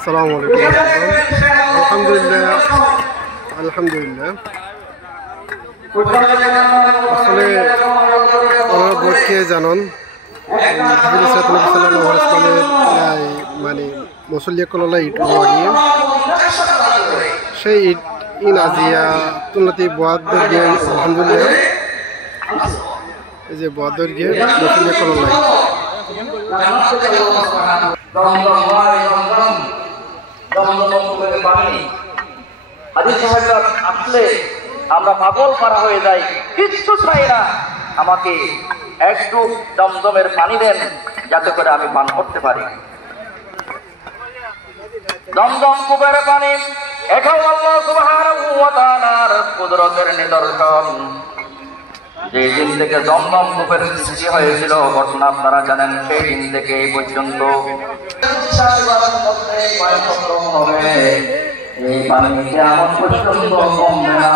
আসসালামু আলাইকুম। আলহামদুলিল্লাহ আসলে ওনারা ভোট খেয়ে জানান মানে মুসল্লিয়া কললা ইট লাগিয়ে সেই ইট ইন আজিয়া তুলনাতে বহাদ্দর গিয়ে আলহামদুলিল্লাহ এই যে বহাদ্দর গিয়ে মুসল্লিয়া কললা আসলে আমরা পাগল পারা হয়ে যাই, কিচ্ছু চাই না, আমাকে একটু দমদমের পানি দেন যাতে করে আমি পান করতে পারি। দমদম কূপের পানি এটাও আল্লাহ সুবহানাহু ওয়া তাআলার কুদরতের নিদর্শন। যে দিন থেকে দমদম কূপের সৃষ্টি হয়েছিল ঘটনা আপনারা জানেন, সেই দিন থেকে এই পর্যন্ত এই পানি কেমন পর্যন্ত কমবে না।